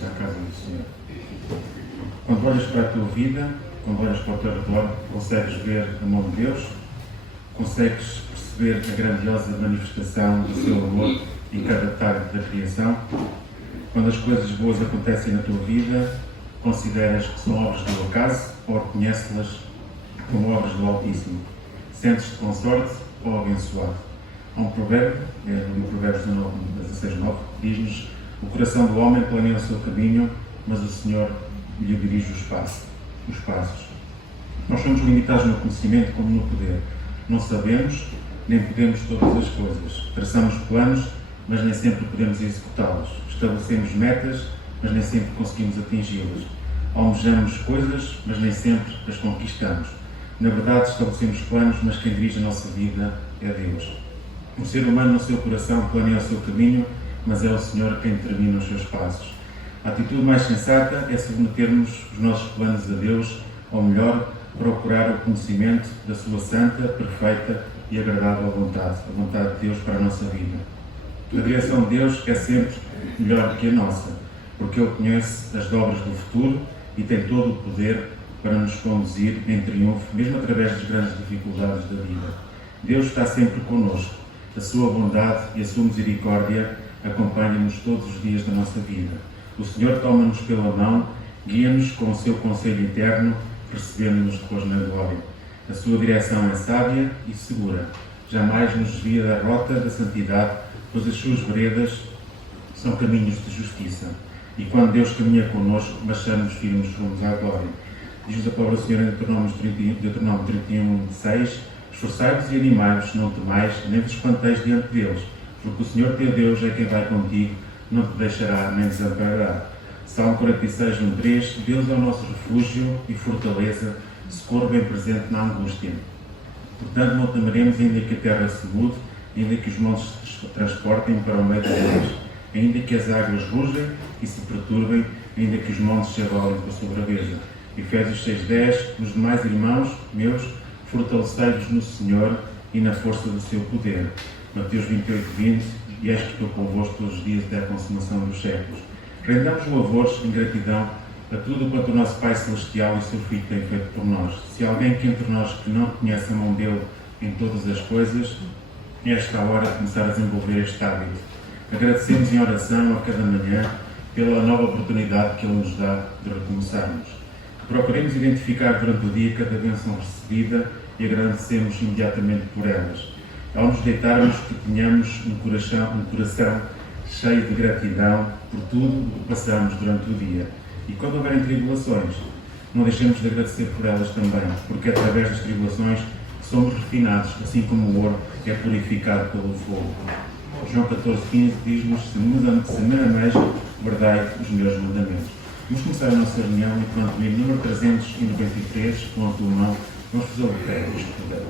bem-vindos à casa do Senhor. Quando olhas para a tua vida, quando olhas para o teu redor, consegues ver a mão de Deus, consegues perceber a grandiosa manifestação do seu amor em cada detalhe da criação. Quando as coisas boas acontecem na tua vida, consideras que são obras do acaso ou reconheces-las como obras do Altíssimo? Sentes-te com sorte ou abençoado? Há um provérbio, no Provérbios 16:9, diz-nos: o coração do homem planeia o seu caminho, mas o Senhor lhe dirige os passos. Nós somos limitados no conhecimento como no poder. Não sabemos, nem podemos todas as coisas. Traçamos planos, mas nem sempre podemos executá-los. Estabelecemos metas, mas nem sempre conseguimos atingi-las. Almejamos coisas, mas nem sempre as conquistamos. Na verdade, estabelecemos planos, mas quem dirige a nossa vida é Deus. O ser humano, no seu coração, planeia o seu caminho, mas é o Senhor quem determina os seus passos. A atitude mais sensata é submetermos os nossos planos a Deus, ou melhor, procurar o conhecimento da sua santa, perfeita e agradável vontade, a vontade de Deus para a nossa vida. A direção de Deus é sempre melhor que a nossa, porque Ele conhece as dobras do futuro e tem todo o poder para nos conduzir em triunfo, mesmo através das grandes dificuldades da vida. Deus está sempre connosco. A sua bondade e a sua misericórdia acompanham-nos todos os dias da nossa vida. O Senhor toma-nos pela mão, guia-nos com o seu conselho eterno, recebendo-nos depois na glória. A sua direção é sábia e segura. Jamais nos desvia da rota da santidade, pois as suas veredas são caminhos de justiça. E quando Deus caminha connosco, marchamos firmes rumos à glória. Diz-nos a palavra do Senhor em Deuteronômio 31:6: esforçai-vos e animai-vos, não temais, nem vos espanteis diante deles, porque o Senhor teu Deus é quem vai contigo, não te deixará nem desamparará. Salmo 46:3: Deus é o nosso refúgio e fortaleza, socorro bem presente na angústia. Portanto, não temeremos, ainda que a terra se mude, ainda que os montes se transportem para o meio das águas, ainda que as águas rugem e se perturbem, ainda que os montes se abalem por sua braveza. Efésios 6:10: Os demais irmãos meus, fortalecei-vos no Senhor e na força do seu poder. Mateus 28:20: E eis que estou convosco todos os dias até a consumação dos séculos. Rendamos louvores em gratidão a tudo quanto o nosso Pai Celestial e o seu Filho têm feito por nós. Se há alguém que entre nós que não conhece a mão dele em todas as coisas, esta é a hora de começar a desenvolver este hábito. Agradecemos em oração a cada manhã pela nova oportunidade que Ele nos dá de recomeçarmos. Procuremos identificar durante o dia cada bênção recebida e agradecemos imediatamente por elas. Ao nos deitarmos, que tenhamos um coração cheio de gratidão por tudo o que passamos durante o dia. E quando houverem tribulações, não deixemos de agradecer por elas também, porque é através das tribulações que somos refinados, assim como o ouro é purificado pelo fogo. João 14:15 diz-nos: se me ameis, guardai os meus mandamentos. Vamos começar a nossa reunião e, pronto, o número 393, com a tua mão, vamos fazer o pé, se puder.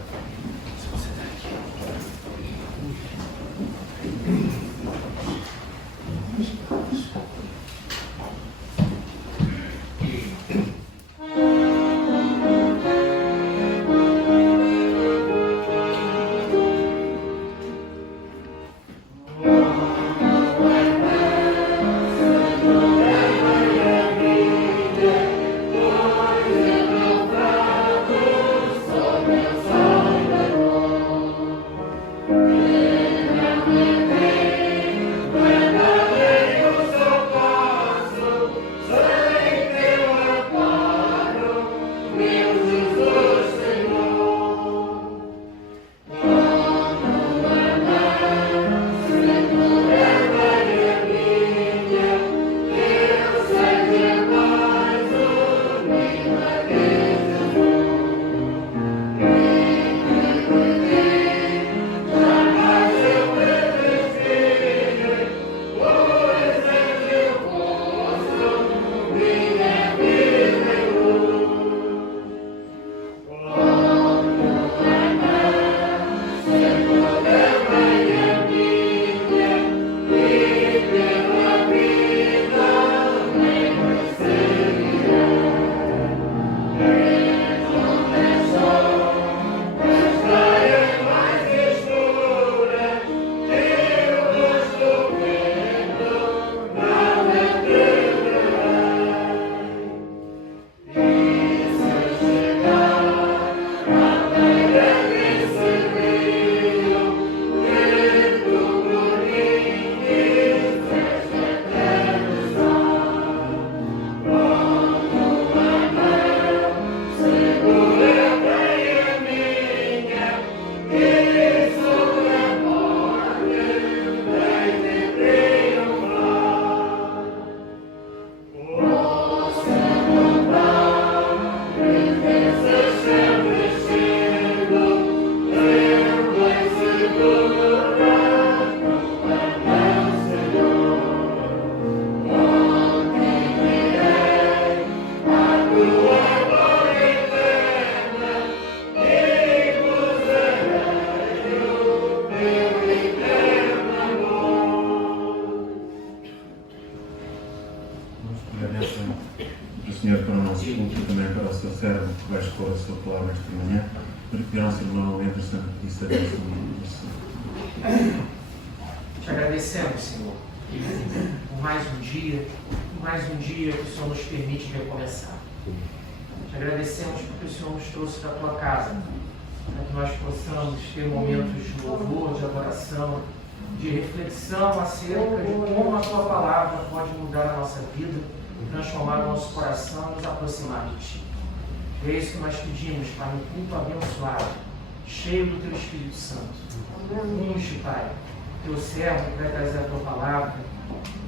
a bênção do Senhor para o nosso culto e também para o seu servo que vai expor a sua palavra esta manhã. Para que o nosso irmão entre sempre pedisse a bênção do Senhor. Te agradecemos, Senhor, por mais um dia que o Senhor nos permite recomeçar. Te agradecemos porque o Senhor nos trouxe da tua casa, para que nós possamos ter momentos de louvor, de adoração, de reflexão acerca de como a tua palavra pode mudar a nossa vida, transformar o nosso coração e nos aproximar de ti. É isso que nós pedimos, Pai, um culto abençoado, cheio do teu Espírito Santo. Unge, Pai, teu servo que vai trazer a tua palavra.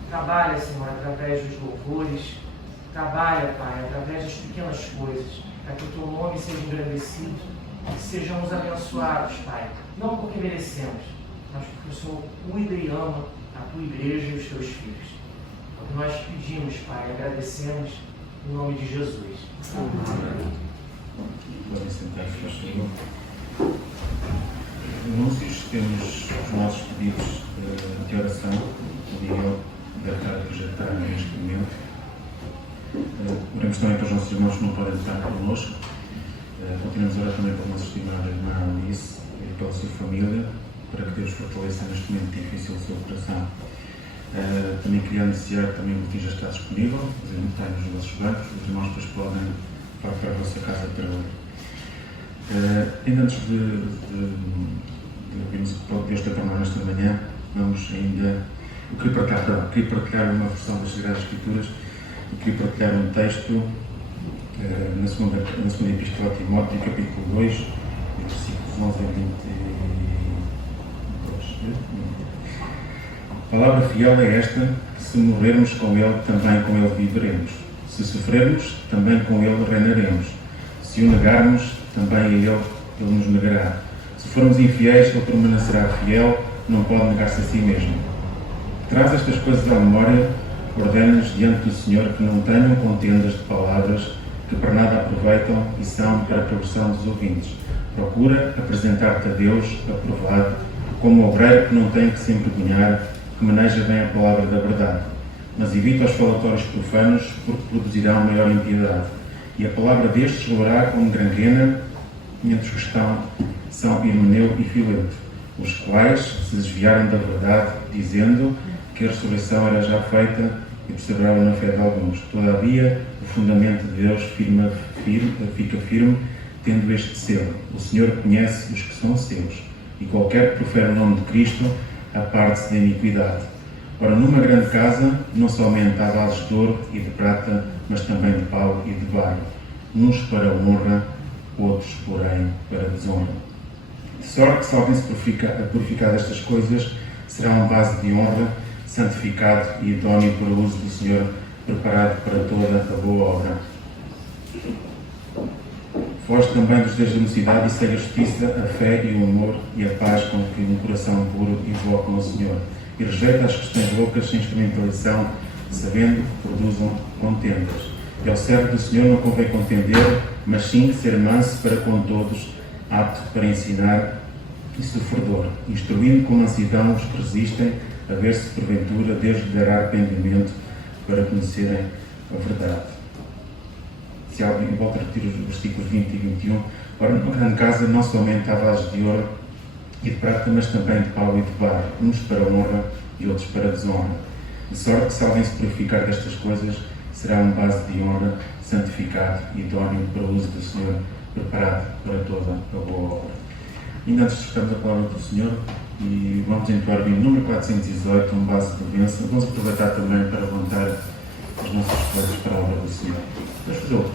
Trabalha, Senhor, através dos louvores. Trabalha, Pai, através das pequenas coisas, para que o teu nome seja engrandecido, que sejamos abençoados, Pai, não porque merecemos, mas porque o Senhor cuida e ama a tua igreja e os teus filhos. É o que nós pedimos, Pai, agradecemos em nome de Jesus. Amém. Podem sentar-se, faz favor. Anúncios, temos os nossos pedidos de oração. O Miguel deve estar a projetar neste momento. Oremos também para os nossos irmãos que não podem estar connosco. Continuamos a orar também pela nossa estimada irmã Alice e pela sua família, para que Deus fortaleça neste momento difícil o seu coração. Também queria anunciar também o boletim já está disponível, está nos vossos bancos, os irmãos depois podem para a vossa casa de trabalho. Ainda antes de ouvirmos o que Deus tem para nós nesta manhã, vamos ainda. Eu queria partilhar uma versão das Sagradas Escrituras. Eu queria partilhar um texto na segunda Epístola a Timóteo, capítulo 2, versículos 11 a 22. A palavra fiel é esta: que se morrermos com Ele, também com Ele viveremos. Se sofrermos, também com Ele reinaremos. Se o negarmos, também a Ele nos negará. Se formos infiéis, Ele permanecerá fiel, não pode negar-se a si mesmo. Traz estas coisas à memória, ordena-nos diante do Senhor que não tenham contendas de palavras que para nada aproveitam e são para a perversão dos ouvintes. Procura apresentar-te a Deus aprovado, como obreiro que não tem que se envergonhar, que maneja bem a palavra da verdade. Mas evita os falatórios profanos, porque produzirão maior impiedade. E a palavra destes rolará como gangrena entre os que são Himeneu e Fileto, os quais se desviaram da verdade, dizendo que a ressurreição era já feita e perseveraram na fé de alguns. Todavia, o fundamento de Deus fica firme, tendo este selo: o Senhor conhece os que são seus, e qualquer que profere o nome de Cristo aparte-se da iniquidade. Ora, numa grande casa, não somente há vasos de ouro e de prata, mas também de pau e de barro, uns para a honra, outros, porém, para a desonra. De sorte que, se alguém se purificar destas coisas, será um vaso de honra, santificado e idóneo para o uso do Senhor, preparado para toda a boa obra. Foge também dos desejos da mocidade e segue a justiça, a fé e o amor e a paz com que um coração puro invocam o Senhor. E rejeita as questões loucas sem instrumentalização, sabendo que produzam contendas. E ao servo do Senhor não convém contender, mas sim ser manso para com todos, apto para ensinar e sofredor, instruindo com mansidão os que resistem, a ver se porventura Deus lhe dará arrependimento para conhecerem a verdade. Se alguém volta a repetir os versículos 20 e 21, ora, numa grande casa não somente há vasos de ouro e de prata, mas também de pau e de barro, uns para a honra e outros para a desonra. De sorte que, se alguém se purificar destas coisas, será um vaso de honra, santificado e idóneo para o uso do Senhor, preparado para toda a boa obra. Ainda antes de escutarmos a palavra do Senhor, e vamos entoar o hino número 418, um vaso de bênção. Vamos aproveitar também para levantar as nossas coisas para a obra do Senhor. Vamos fazer outro.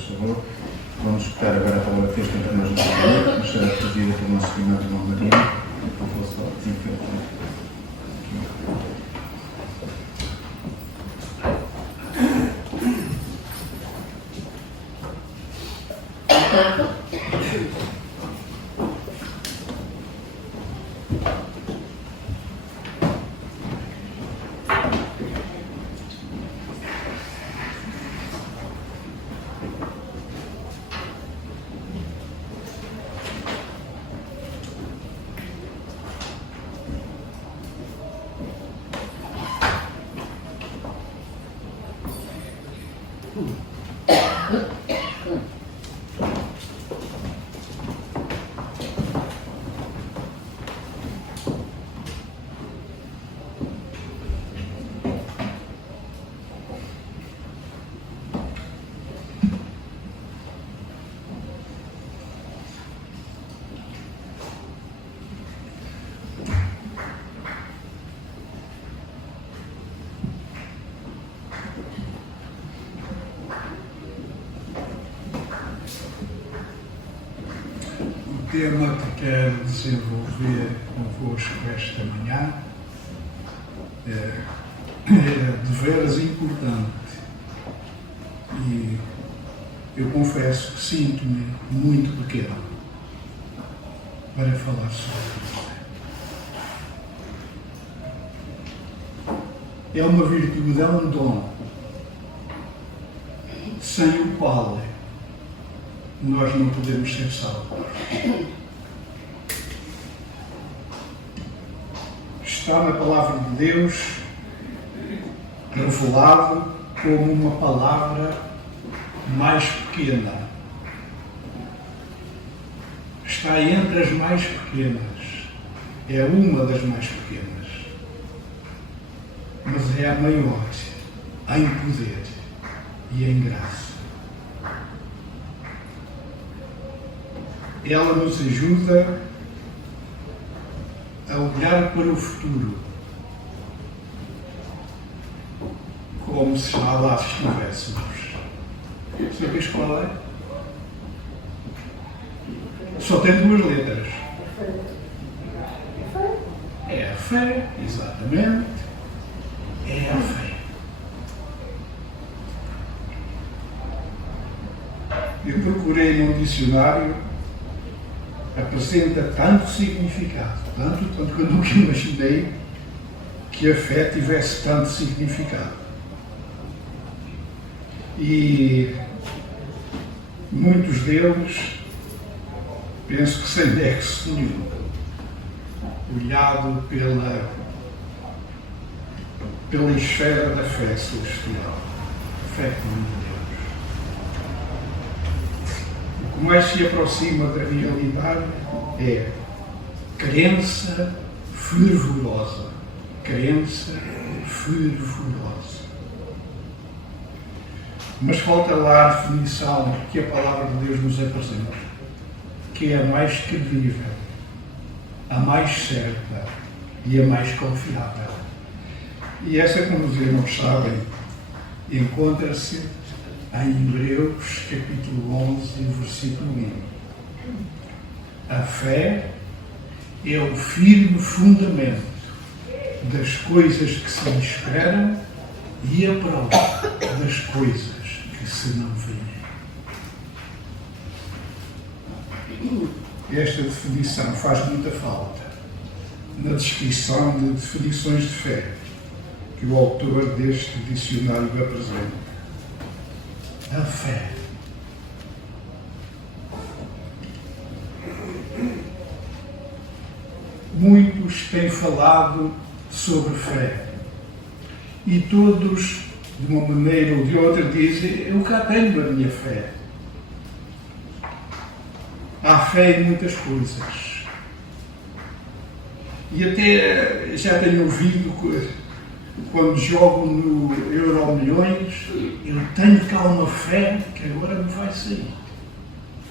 faz favor. Vamos escutar agora a palavra de Deus para nós nesta manhã, que será trazida pelo nosso estimado irmão Maria. Vou só desinfetar. O tema que quero desenvolver convosco esta manhã é de veras importante e eu confesso que sinto-me muito pequeno para falar sobre isso. É uma virtude, é um dom sem o qual nós não podemos ser salvos. Está na palavra de Deus revelado como uma palavra mais pequena. Está entre as mais pequenas. É uma das mais pequenas. Mas é a maior em poder e em graça. Ela nos ajuda a olhar para o futuro como se já lá estivéssemos. Sabes qual é? Só tem duas letras. É a fé, exatamente. É a fé. Eu procurei num dicionário, apresenta tanto significado, tanto que eu nunca imaginei que a fé tivesse tanto significado. E muitos deles, penso que sem nexo nenhum, olhado pela esfera da fé celestial, fé comum de Deus. O que mais se aproxima da realidade é crença fervorosa. Crença fervorosa. Mas falta lá a definição que a palavra de Deus nos apresenta, que é a mais credível, a mais certa e a mais confiável. E essa, como os irmãos sabem, encontra-se em Hebreus capítulo 11, versículo 1. A fé é o firme fundamento das coisas que se esperam e a prova das coisas que se não veem. Esta definição faz muita falta na descrição de definições de fé que o autor deste dicionário apresenta. A fé. Muitos têm falado sobre fé e todos, de uma maneira ou de outra, dizem: eu cá tenho a minha fé. Há fé em muitas coisas. E até já tenho ouvido, quando jogo no Euromilhões, eu tenho cá uma fé que agora me vai sair.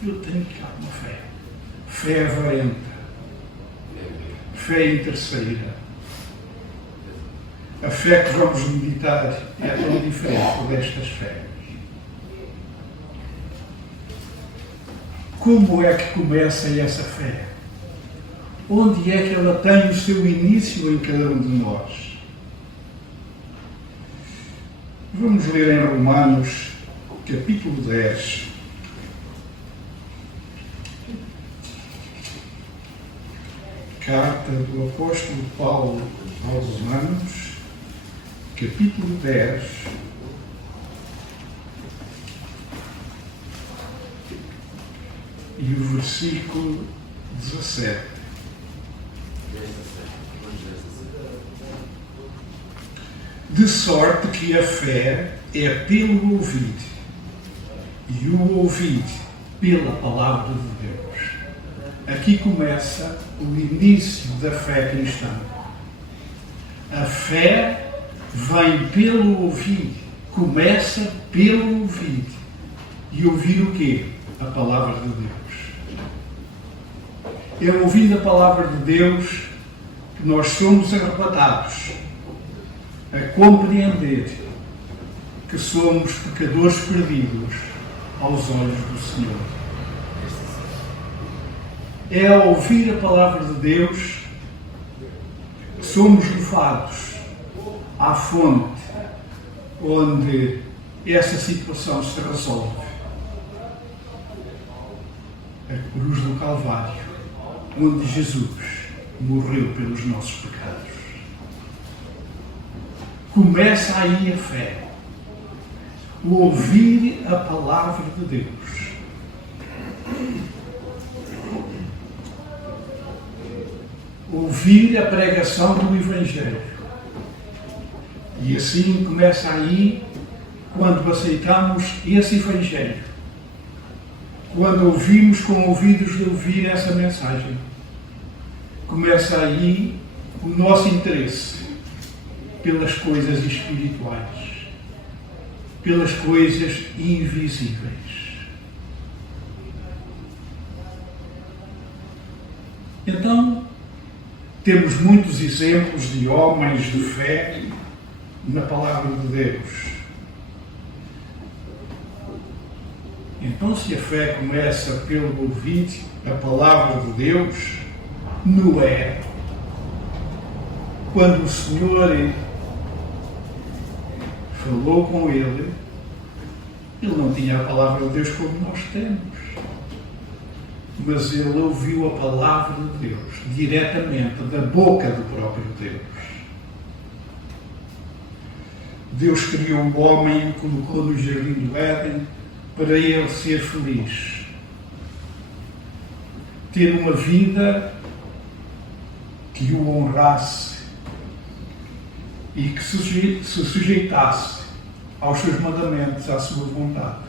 Eu tenho cá uma fé. Fé avarenta. Fé interesseira. A fé que vamos meditar é tão diferente destas fés. Como é que começa essa fé? Onde é que ela tem o seu início em cada um de nós? Vamos ler em Romanos, capítulo 10. Carta do apóstolo Paulo aos Romanos, capítulo 10. E o versículo 17. De sorte que a fé é pelo ouvir, e o ouvir pela palavra de Deus. Aqui começa o início da fé cristã. A fé vem pelo ouvir, começa pelo ouvir. E ouvir o quê? A palavra de Deus. É ouvindo a palavra de Deus que nós somos arrebatados a compreender que somos pecadores perdidos aos olhos do Senhor. É ao ouvir a palavra de Deus que somos levados à fonte onde essa situação se resolve. A cruz do Calvário, onde Jesus morreu pelos nossos pecados. Começa aí a fé. O ouvir a palavra de Deus. Ouvir a pregação do Evangelho. E assim começa aí quando aceitamos esse Evangelho. Quando ouvimos com ouvidos de ouvir essa mensagem. Começa aí o nosso interesse pelas coisas espirituais, pelas coisas invisíveis. Então, temos muitos exemplos de homens de fé na palavra de Deus. Então, se a fé começa pelo ouvir a palavra de Deus, Noé, quando o Senhor falou com ele não tinha a palavra de Deus como nós temos. Mas ele ouviu a palavra de Deus diretamente da boca do próprio Deus. Deus criou o homem e o colocou no jardim do Éden para ele ser feliz. Ter uma vida que o honrasse e que se sujeitasse aos seus mandamentos, à sua vontade.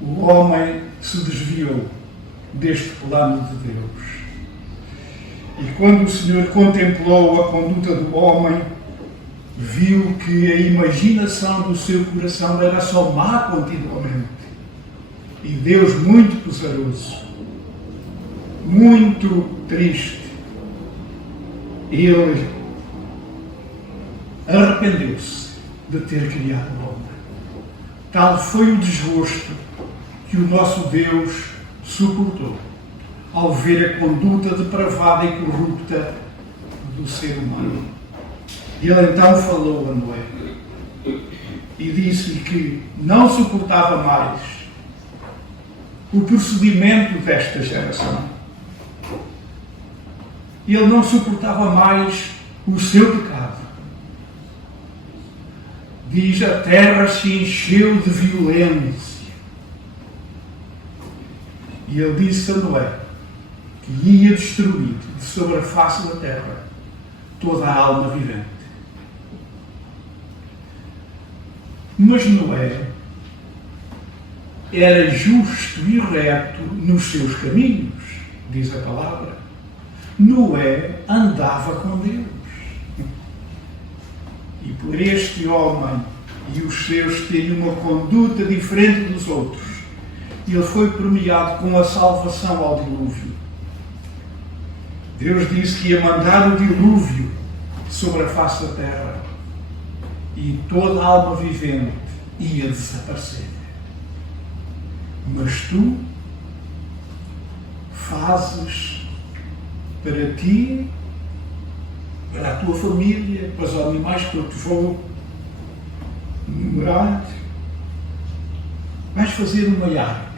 O homem se desviou deste plano de Deus. E quando o Senhor contemplou a conduta do homem, viu que a imaginação do seu coração era só má continuamente. E Deus, muito pesaroso, muito triste, ele arrependeu-se de ter criado o homem. Tal foi o desgosto que o nosso Deus suportou ao ver a conduta depravada e corrupta do ser humano. E ele então falou a Noé e disse-lhe que não suportava mais o procedimento desta geração. Ele não suportava mais o seu pecado. Diz, a terra se encheu de violência. E ele disse a Noé que ia destruir de sobre a face da terra toda a alma vivente. Mas Noé era justo e reto nos seus caminhos, diz a palavra. Noé andava com Deus. E por este homem e os seus terem uma conduta diferente dos outros, ele foi premiado com a salvação ao dilúvio. Deus disse que ia mandar o dilúvio sobre a face da terra e toda a alma vivente ia desaparecer. Mas tu fazes para ti, para a tua família, para os animais que eu te vou enumerar. Vais fazer uma arca.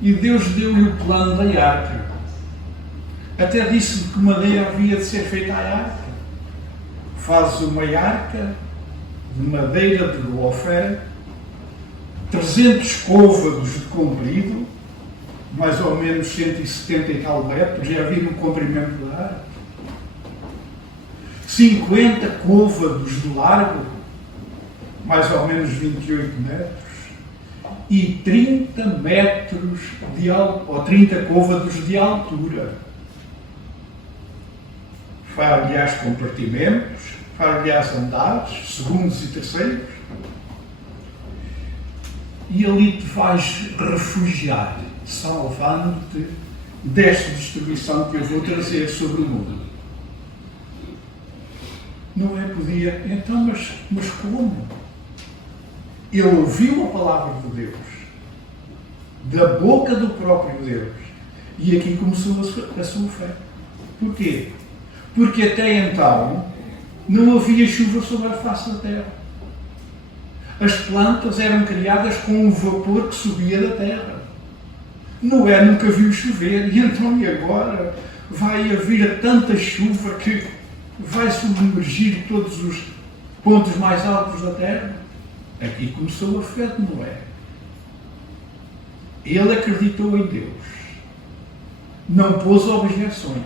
E Deus deu-lhe o plano da arca. Até disse de que maneira havia de ser feita a arca. Fazes uma arca de madeira de gofer, 300 côvados de comprido, mais ou menos 170 e tal metros, já viram o comprimento da arca. 50 côvados de largo, mais ou menos 28 metros, e 30 metros de altura, ou 30 côvados de altura. Far-lhe-ás compartimentos, far-lhe-ás andares, segundos e terceiros, e ali te vais refugiar, salvando-te desta destruição que eu vou trazer sobre o mundo. Não é? Podia. Então, mas como? Ele ouviu a palavra de Deus, da boca do próprio Deus, e aqui começou a sua fé. Porquê? Porque até então não havia chuva sobre a face da terra. As plantas eram criadas com um vapor que subia da terra. Noé nunca viu chover, e então e agora vai haver tanta chuva que vai submergir todos os pontos mais altos da terra. Aqui começou a fé de Noé. Ele acreditou em Deus. Não pôs objeções.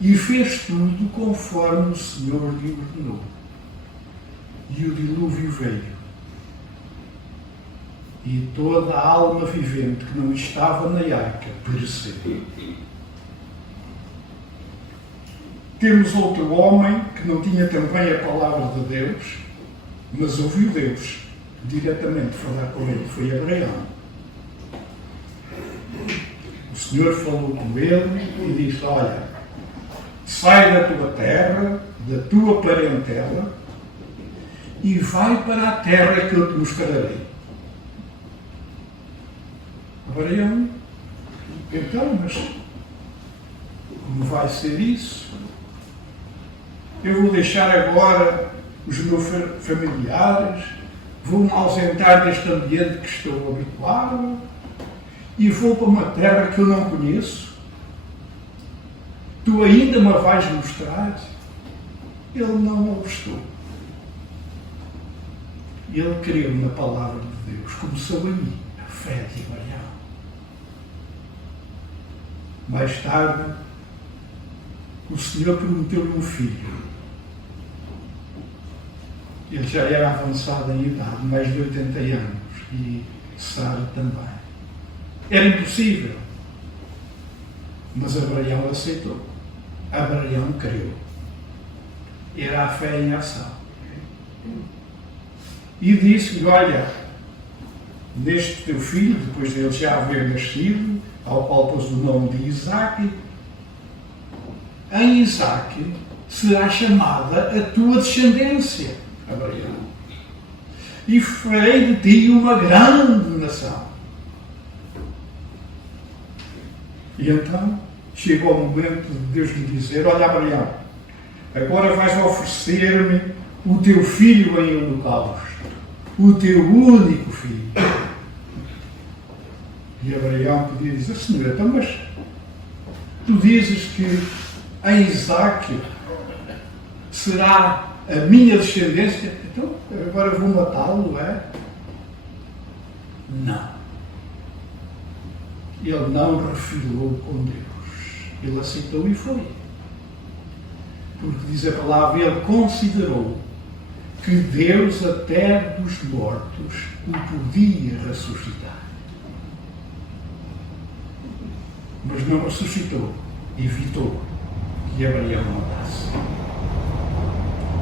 E fez tudo conforme o Senhor lhe ordenou. E o dilúvio veio. E toda a alma vivente que não estava na arca pereceu. Temos outro homem que não tinha também a palavra de Deus, mas ouviu Deus diretamente falar com ele. Foi Abraão. O Senhor falou com ele e disse: olha, sai da tua terra, da tua parentela, e vai para a terra que eu te mostrarei. Abraão, então, mas como vai ser isso? Eu vou deixar agora os meus familiares, vou-me ausentar deste ambiente que estou habituado e vou para uma terra que eu não conheço. Tu ainda me vais mostrar? Ele não obstou. Ele creu na palavra de Deus. Começou aí a fé de Abraão. Mais tarde, o Senhor prometeu-lhe um filho. Ele já era avançado em idade, mais de 80 anos, e Sara também. Era impossível. Mas Abraão aceitou. Abraão creu. Era a fé em ação. E disse-lhe: olha, neste teu filho, depois dele já haver nascido, ao qual pôs o nome de Isaque, em Isaque será chamada a tua descendência, Abraão. E farei de ti uma grande nação. E então chegou o momento de Deus lhe dizer: olha, Abraão, agora vais oferecer-me o teu filho em holocausto, o teu único filho. E Abraão podia dizer: Senhor, então, mas tu dizes que em Isaque será a minha descendência, então agora vou matá-lo, é? Não. Ele não refilou com Deus. Ele aceitou e foi. Porque diz a palavra, ele considerou que Deus até dos mortos o podia ressuscitar. Mas não ressuscitou, evitou que Abraão matasse.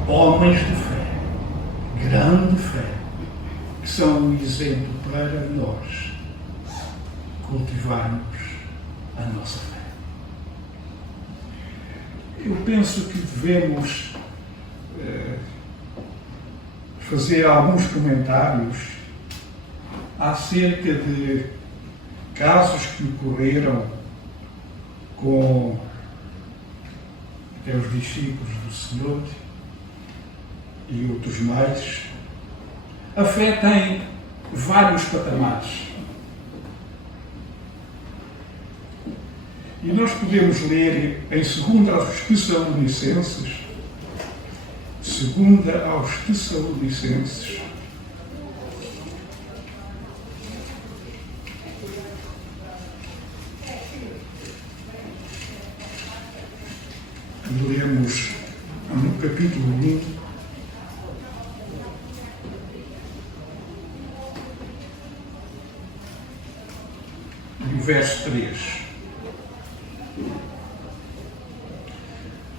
Homens de fé, grande fé, que são um exemplo para nós cultivarmos a nossa fé. Eu penso que devemos fazer alguns comentários acerca de casos que ocorreram com até os discípulos do Senhor e outros mais. A fé tem vários patamares. E nós podemos ler em 2 aos Tessalonicenses, 2 aos Tessalonicenses, lemos no capítulo 1, e o verso 3.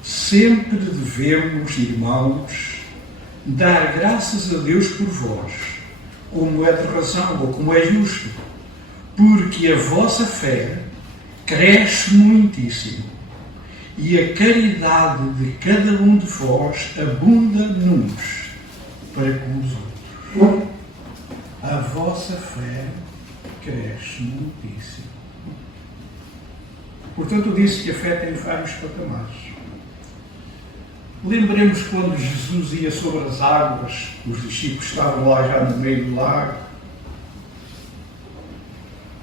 Sempre devemos, irmãos, dar graças a Deus por vós, como é de razão ou como é justo, porque a vossa fé cresce muitíssimo e a caridade de cada um de vós abunda nuns para com os outros. A vossa fé cresce muitíssimo. Portanto, disse que a fé tem vários patamares. Lembremos quando Jesus ia sobre as águas, os discípulos estavam lá já no meio do lago,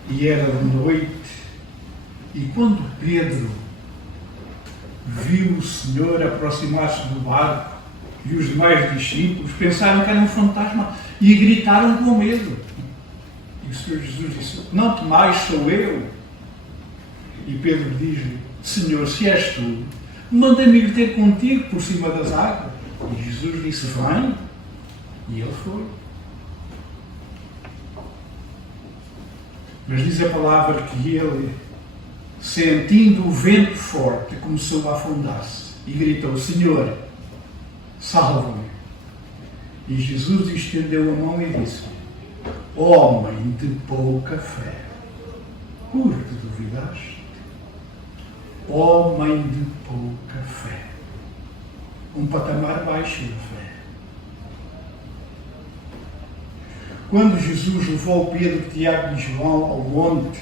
e era de noite, e quando Pedro viu o Senhor aproximar-se do barco e os demais discípulos pensaram que era um fantasma e gritaram com medo. E o Senhor Jesus disse: não temais, sou eu. E Pedro diz-lhe: Senhor, se és tu, manda-me ir ter contigo por cima das águas. E Jesus disse: vem. E ele foi. Mas diz a palavra que ele, sentindo o vento forte, começou a afundar-se e gritou: Senhor, salva-me. E Jesus estendeu a mão e disse: homem de pouca fé, por que duvidaste? Homem de pouca fé. Um patamar baixo de fé. Quando Jesus levou Pedro, Tiago e João ao monte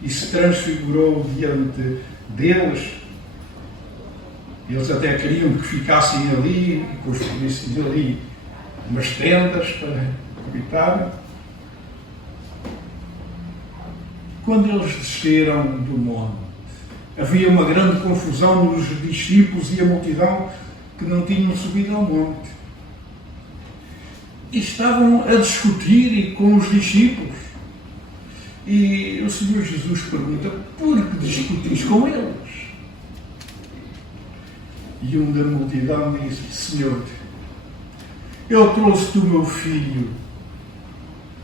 e se transfigurou diante deles, eles até queriam que ficassem ali, que construíssem ali umas tendas para habitar. Quando eles desceram do monte, havia uma grande confusão nos discípulos e a multidão que não tinham subido ao monte. E estavam a discutir com os discípulos. E o Senhor Jesus pergunta: por que discutis com eles? E um da multidão diz: Senhor, eu trouxe-te o meu filho,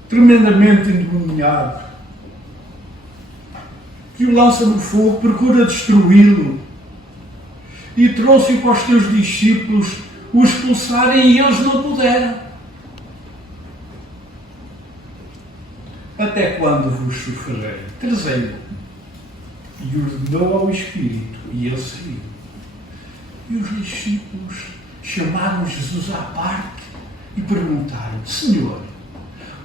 tremendamente endemoniado, que o lança no fogo, procura destruí-lo. E trouxe-o para os teus discípulos o expulsarem e eles não puderam. Até quando vos sofrerei? Trazei-o. E ordenou ao Espírito, e ele saiu. E os discípulos chamaram Jesus à parte e perguntaram: Senhor,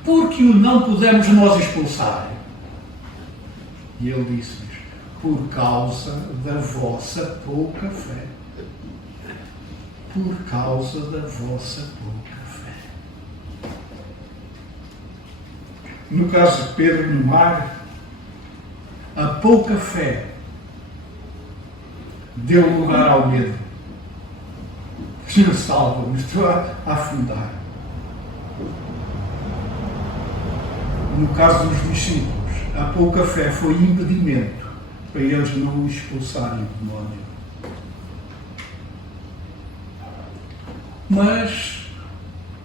por que o não pudemos nós expulsar? E ele disse-lhes: por causa da vossa pouca fé. Por causa da vossa pouca fé. No caso de Pedro no mar, a pouca fé deu lugar ao medo. Senhor, salva-me, estou a afundar. No caso dos discípulos, a pouca fé foi impedimento para eles não expulsarem o demónio. Mas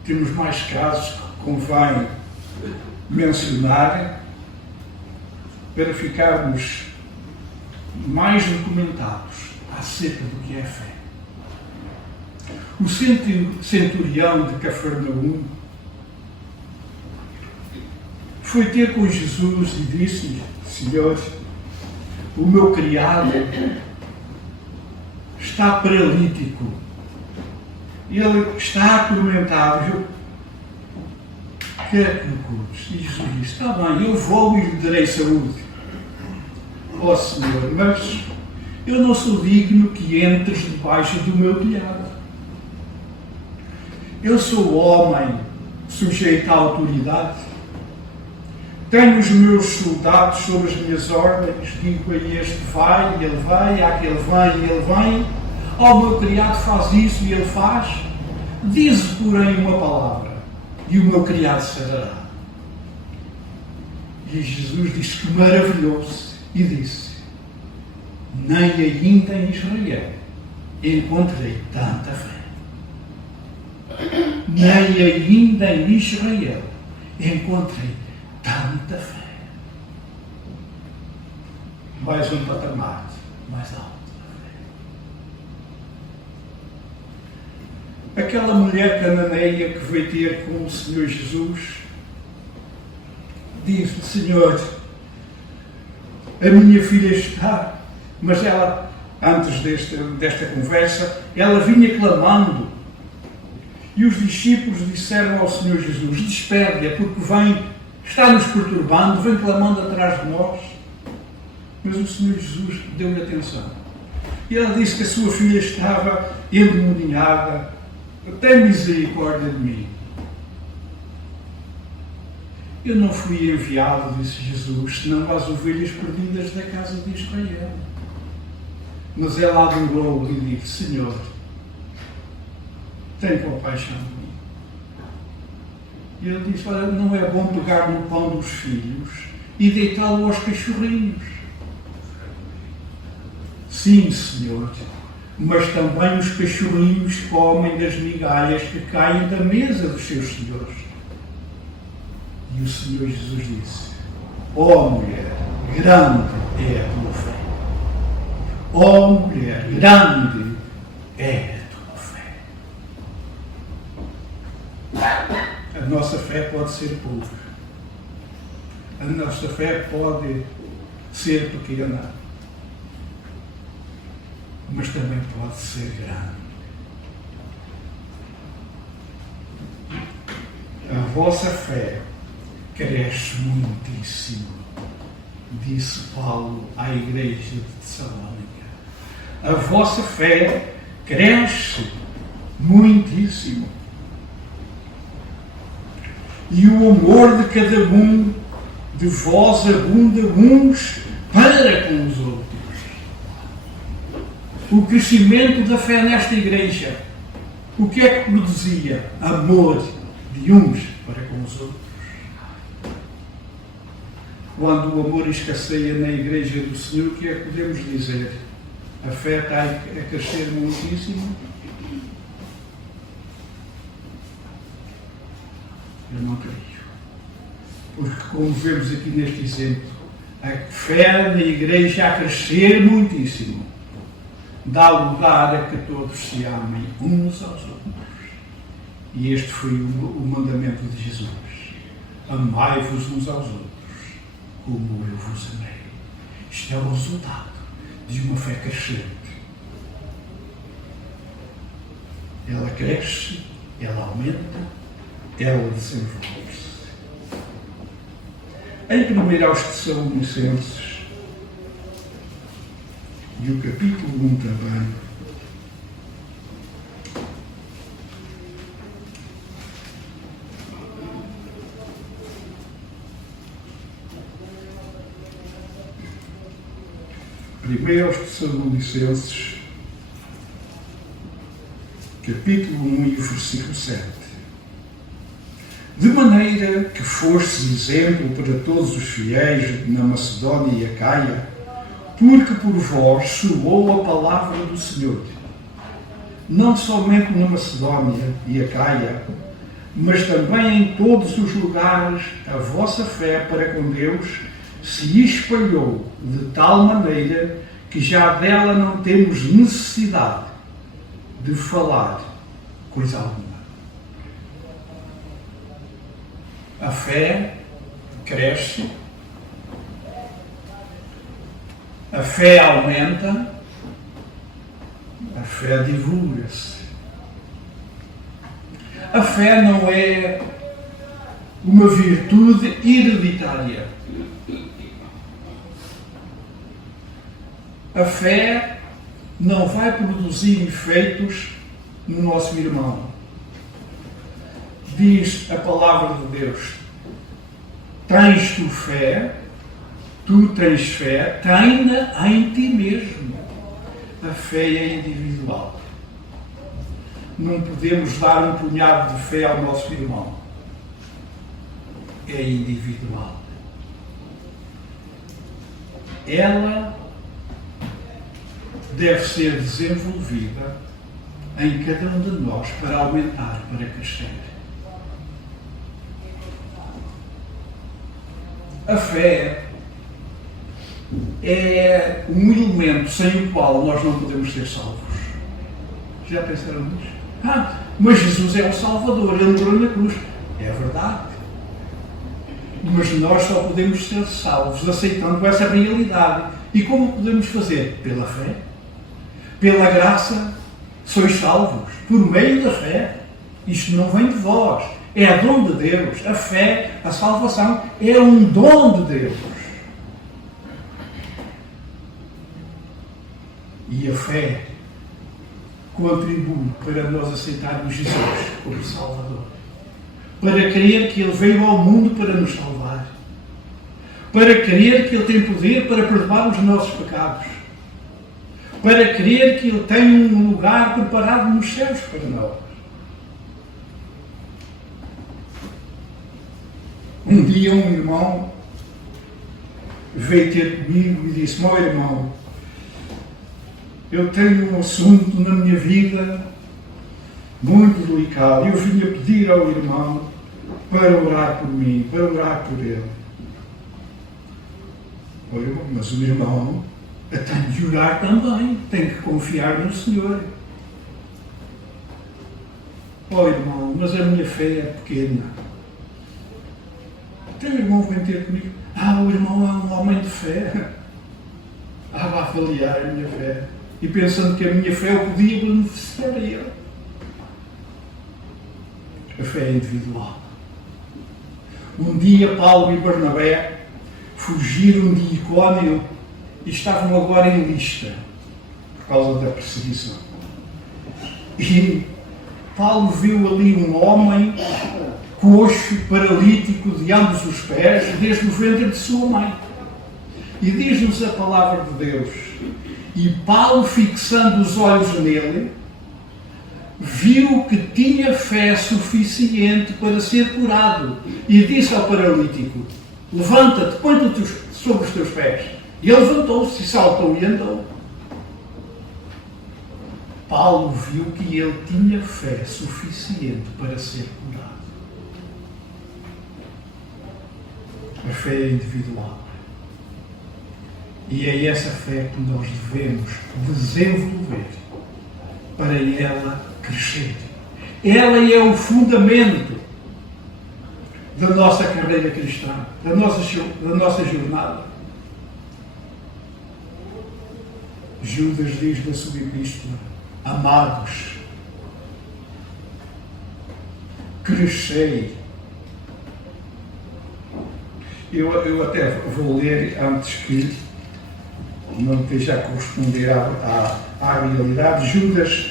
temos mais casos que convém mencionar para ficarmos mais documentados acerca do que é fé. O centurião de Cafarnaum foi ter com Jesus e disse-lhe: Senhor, o meu criado está paralítico, ele está atormentado, quer que me cures? E Jesus disse: está bem, eu vou e lhe darei saúde. ó Senhor, mas eu não sou digno que entres debaixo do meu telhado. Eu sou homem sujeito à autoridade. Tenho os meus soldados sob as minhas ordens. Digo a este vai, e ele vai, àquele vem, e ele vem. Ao meu criado faz isso e ele faz. Diz, porém, uma palavra, e o meu criado sarará. E Jesus disse que maravilhou-se e disse: nem ainda em Israel encontrei tanta fé. Nem ainda em Israel encontrei tanta fé. Mais um patamar mais alto. Aquela mulher cananeia que veio ter com o Senhor Jesus disse: Senhor, a minha filha está. Mas ela, antes desta conversa, ela vinha clamando. E os discípulos disseram ao Senhor Jesus: despede-a, porque está nos perturbando, vem clamando atrás de nós. Mas o Senhor Jesus deu-lhe atenção. E ela disse que a sua filha estava endemoniada. Tem misericórdia de mim. Eu não fui enviado, disse Jesus, senão às ovelhas perdidas da casa de Israel. Mas ela adorou e disse: Senhor, tem compaixão de mim. E ele disse: olha, não é bom pegar no pão dos filhos e deitá-lo aos cachorrinhos. Sim, Senhor, mas também os cachorrinhos comem das migalhas que caem da mesa dos seus senhores. E o Senhor Jesus disse: ó mulher, grande é a tua fé. Ó mulher, grande é a tua fé. A nossa fé pode ser pouca. A nossa fé pode ser pequena. Mas também pode ser grande. A vossa fé cresce muitíssimo, disse Paulo à igreja de Tessalónica. A vossa fé cresce muitíssimo. E o amor de cada um de vós abunda uns para com os outros. O crescimento da fé nesta igreja, o que é que produzia? Amor de uns para com os outros. Quando o amor escasseia na igreja do Senhor, o que é que podemos dizer? A fé está a crescer muitíssimo? Eu não creio. Porque, como vemos aqui neste exemplo, a fé na igreja a crescer muitíssimo dá lugar a que todos se amem uns aos outros. E este foi o mandamento de Jesus: amai-vos uns aos outros como eu vos amei. Isto é o resultado de uma fé crescente. Ela cresce, ela aumenta, ela desenvolve-se. Em 1 aos Tessalonicenses, e o capítulo 1 também, Primeiro aos Tessalonicenses, capítulo 1 e o versículo 7. De maneira que fostes exemplo para todos os fiéis na Macedónia e Acaia, porque por vós soou a palavra do Senhor, não somente na Macedónia e Acaia, mas também em todos os lugares a vossa fé para com Deus se espalhou de tal maneira que já dela não temos necessidade de falar coisa alguma. A fé cresce, a fé aumenta, a fé divulga-se. A fé não é uma virtude hereditária. A fé não vai produzir efeitos no nosso irmão. Diz a palavra de Deus: tens tu fé, tu tens fé, tem-na em ti mesmo. A fé é individual. Não podemos dar um punhado de fé ao nosso irmão. É individual. Ela deve ser desenvolvida em cada um de nós para aumentar, para crescer. A fé é um elemento sem o qual nós não podemos ser salvos. Já pensaram nisso? Mas Jesus é o Salvador, Ele morreu na cruz. É verdade. Mas nós só podemos ser salvos aceitando essa realidade. E como podemos fazer? Pela fé. Pela graça. Sois salvos. Por meio da fé. Isto não vem de vós. É dom de Deus. A fé, a salvação, é um dom de Deus. E a fé contribui para nós aceitarmos Jesus como Salvador. Para crer que Ele veio ao mundo para nos salvar. Para crer que Ele tem poder para perdoar os nossos pecados. Para crer que Ele tem um lugar preparado nos céus para nós. Um dia um irmão veio ter comigo e disse: meu irmão, eu tenho um assunto na minha vida muito delicado. Eu vinha pedir ao irmão para orar por mim, para orar por ele. Mas o irmão tem de orar também, tem que confiar no Senhor. Irmão, mas a minha fé é pequena. Então o irmão vem ter comigo: o irmão é um homem de fé. Vai avaliar a minha fé. E pensando que a minha fé o podia beneficiar a ele. A fé é individual. Um dia Paulo e Barnabé fugiram de Icónio e estavam agora em Listra por causa da perseguição. E Paulo viu ali um homem coxo, paralítico de ambos os pés, desde o ventre de sua mãe. E diz-nos a palavra de Deus: e Paulo, fixando os olhos nele, viu que tinha fé suficiente para ser curado. E disse ao paralítico: levanta-te, põe-te sobre os teus pés. E ele levantou-se, saltou e andou. Paulo viu que ele tinha fé suficiente para ser curado. A fé é individual. E é essa fé que nós devemos desenvolver para ela crescer. Ela é o fundamento da nossa carreira cristã, da nossa jornada. Judas diz na sua epístola: amados, crescei. Eu até vou ler antes que não esteja a corresponder à realidade. Judas,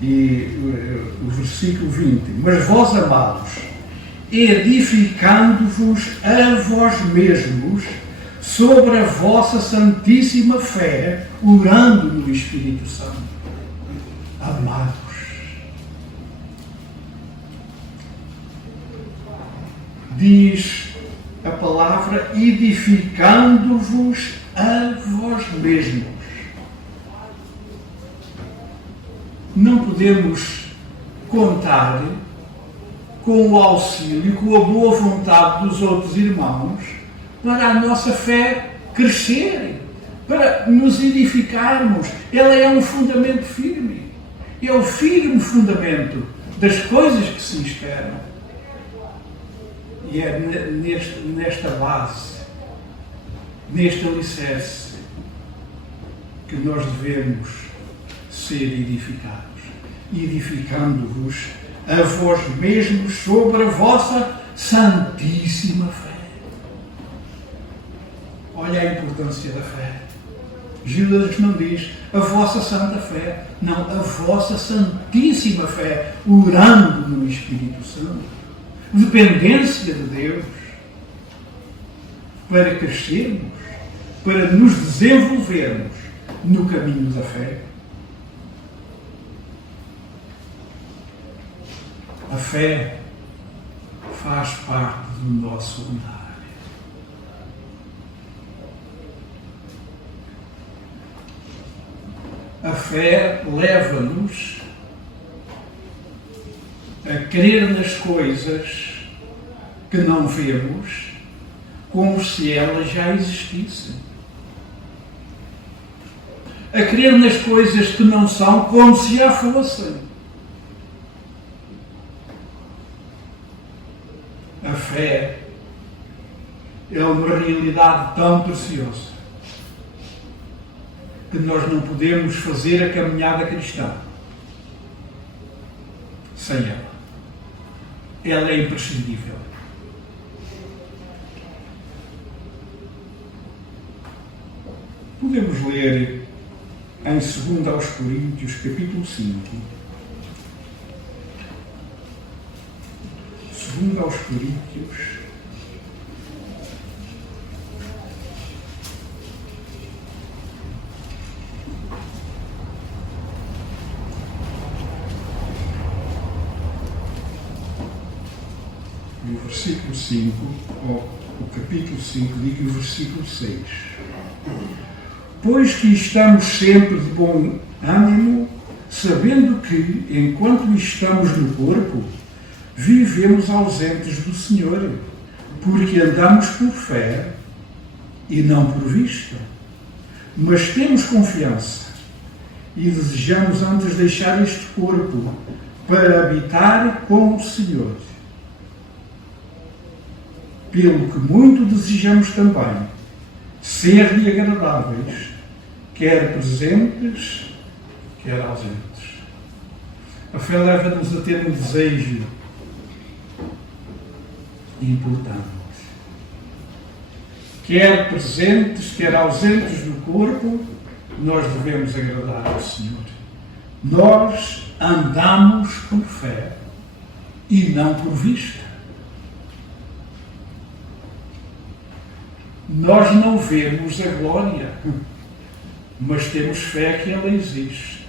e o versículo 20: mas vós, amados, edificando-vos a vós mesmos sobre a vossa santíssima fé, orando no Espírito Santo. Amados, diz a palavra, edificando-vos a vós mesmos. Não podemos contar com o auxílio, com a boa vontade dos outros irmãos para a nossa fé crescer, para nos edificarmos. Ela é um fundamento firme. É o firme fundamento das coisas que se esperam. E é nesta base, neste alicerce, que nós devemos ser edificados. Edificando-vos a vós mesmos sobre a vossa santíssima fé. Olha a importância da fé. Judas não diz a vossa santa fé, não, a vossa santíssima fé, orando no Espírito Santo. Dependência de Deus para crescermos, para nos desenvolvermos no caminho da fé. A fé faz parte do nosso andar. A fé leva-nos a crer nas coisas que não vemos como se elas já existissem. A crer nas coisas que não são como se já fossem. A fé é uma realidade tão preciosa que nós não podemos fazer a caminhada cristã sem ela. Ela é imprescindível. Podemos ler em 2 aos Coríntios, capítulo 5. 2 aos Coríntios, no versículo 5, ou o capítulo 5, digo o versículo 6. Pois que estamos sempre de bom ânimo, sabendo que, enquanto estamos no corpo, vivemos ausentes do Senhor, porque andamos por fé e não por vista. Mas temos confiança e desejamos antes deixar este corpo para habitar com o Senhor. Pelo que muito desejamos também ser-lhe agradáveis, quer presentes, quer ausentes. A fé leva-nos a ter um desejo importante. Quer presentes, quer ausentes do corpo, nós devemos agradar ao Senhor. Nós andamos por fé e não por vista. Nós não vemos a glória, mas temos fé que ela existe.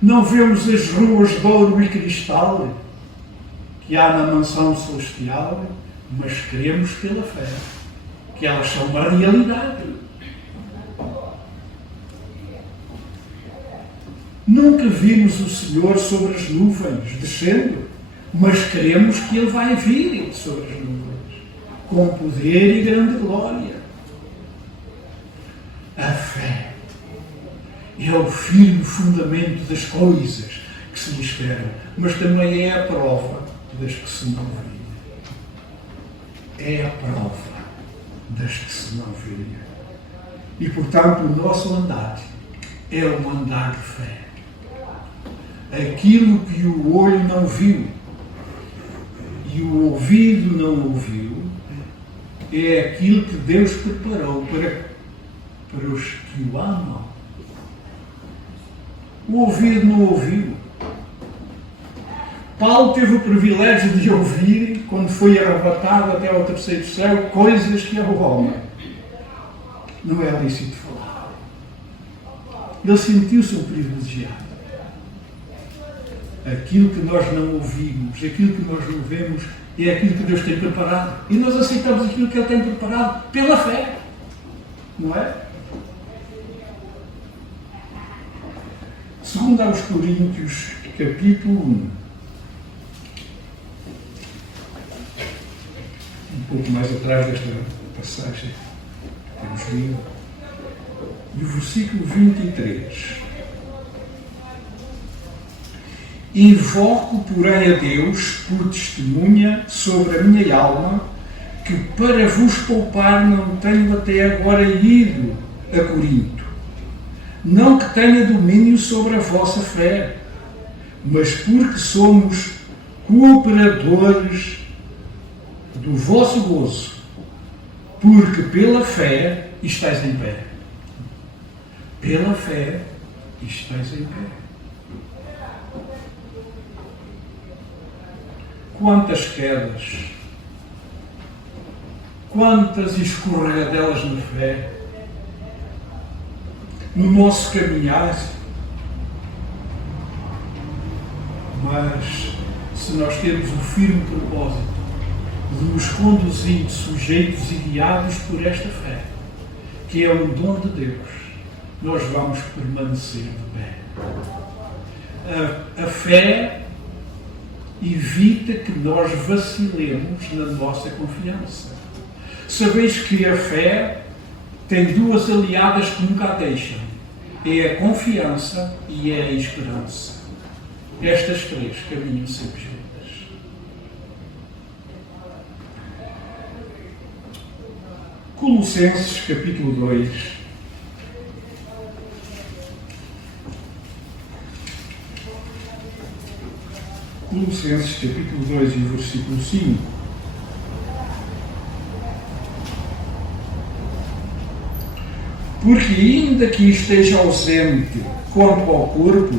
Não vemos as ruas de ouro e cristal que há na mansão celestial, mas cremos pela fé que elas são uma realidade. Nunca vimos o Senhor sobre as nuvens descendo, mas cremos que Ele vai vir sobre as nuvens com poder e grande glória. A fé é o firme fundamento das coisas que se lhe esperam, mas também é a prova das que se não veem. É a prova das que se não veem. E, portanto, o nosso andar é um andar de fé. Aquilo que o olho não viu e o ouvido não ouviu é aquilo que Deus preparou para os que o amam. O ouvido não ouviu. Paulo teve o privilégio de ouvir, quando foi arrebatado até ao terceiro céu, coisas que ao homem não é lícito falar. Ele sentiu-se um privilegiado. Aquilo que nós não ouvimos, aquilo que nós não vemos, é aquilo que Deus tem preparado. E nós aceitamos aquilo que Ele tem preparado pela fé. Não é? 2 aos Coríntios, capítulo 1. Um pouco mais atrás desta passagem, temos lido. E o versículo 23. Invoco, porém, a Deus por testemunha sobre a minha alma, que para vos poupar não tenho até agora ido a Corinto. Não que tenha domínio sobre a vossa fé, mas porque somos cooperadores do vosso gozo, porque pela fé estáis em pé. pela fé estáis em pé. Quantas quedas, quantas escorregadelas na fé, no nosso caminhar, mas se nós temos o firme propósito de nos conduzir sujeitos e guiados por esta fé, que é um dom de Deus, nós vamos permanecer de pé. A fé evita que nós vacilemos na nossa confiança. Sabeis que a fé tem duas aliadas que nunca a deixam. É a confiança e é a esperança. Estas três caminham sempre juntas. Colossenses capítulo 2. Colossenses capítulo 2 e versículo 5. Porque ainda que esteja ausente quanto ao corpo,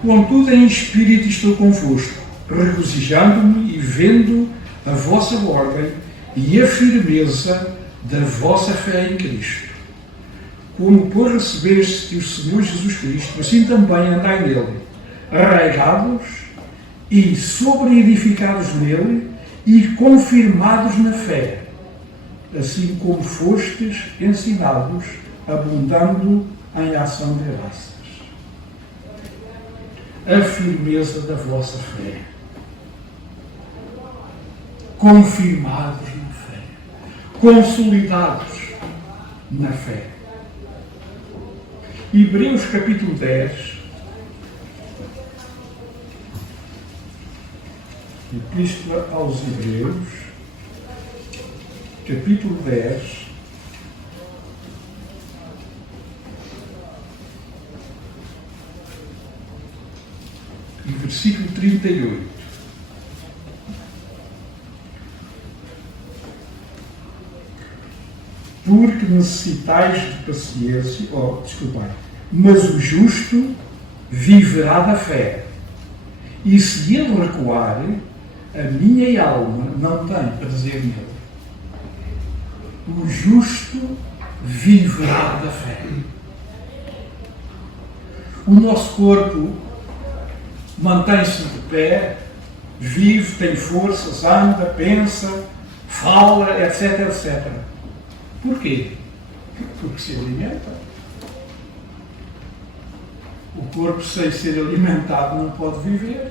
contudo em espírito estou convosco, regozijando-me e vendo a vossa ordem e a firmeza da vossa fé em Cristo. Como por recebeste o Senhor Jesus Cristo, assim também andai nele, arraigados e sobreedificados nele e confirmados na fé, assim como fostes ensinados, abundando em ação de graças. A firmeza da vossa fé. Confirmados na fé. Consolidados na fé. Hebreus capítulo 10. Epístola aos Hebreus, capítulo 10. E versículo 38. Porque necessitais de paciência, mas o justo viverá da fé. E se ele recuar, a minha alma não tem prazer nele. O justo viverá da fé. O nosso corpo mantém-se de pé, vive, tem forças, anda, pensa, fala, etc, etc. Porquê? Porque se alimenta. O corpo sem ser alimentado não pode viver.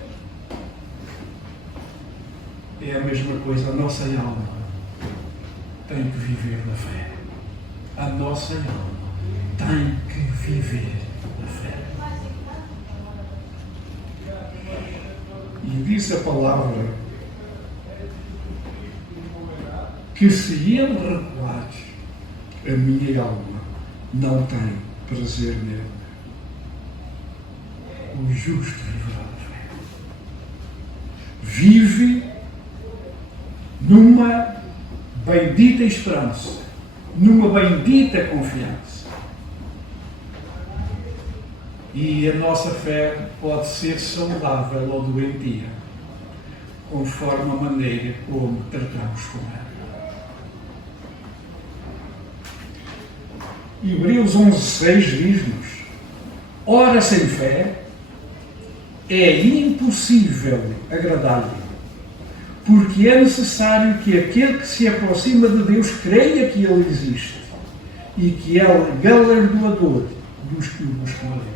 É a mesma coisa, a nossa alma tem que viver na fé. A nossa alma tem que viver na fé. E diz a palavra que se ele recuar, a minha alma não tem prazer nele. O justo viverá da fé. Vive numa bendita esperança, numa bendita confiança. E a nossa fé pode ser saudável ou doentia, conforme a maneira como tratamos com ela. Hebreus 11:6 diz-nos: ora, sem fé é impossível agradar-lhe, porque é necessário que aquele que se aproxima de Deus creia que Ele existe e que é o galardoador dos que o buscam a Deus.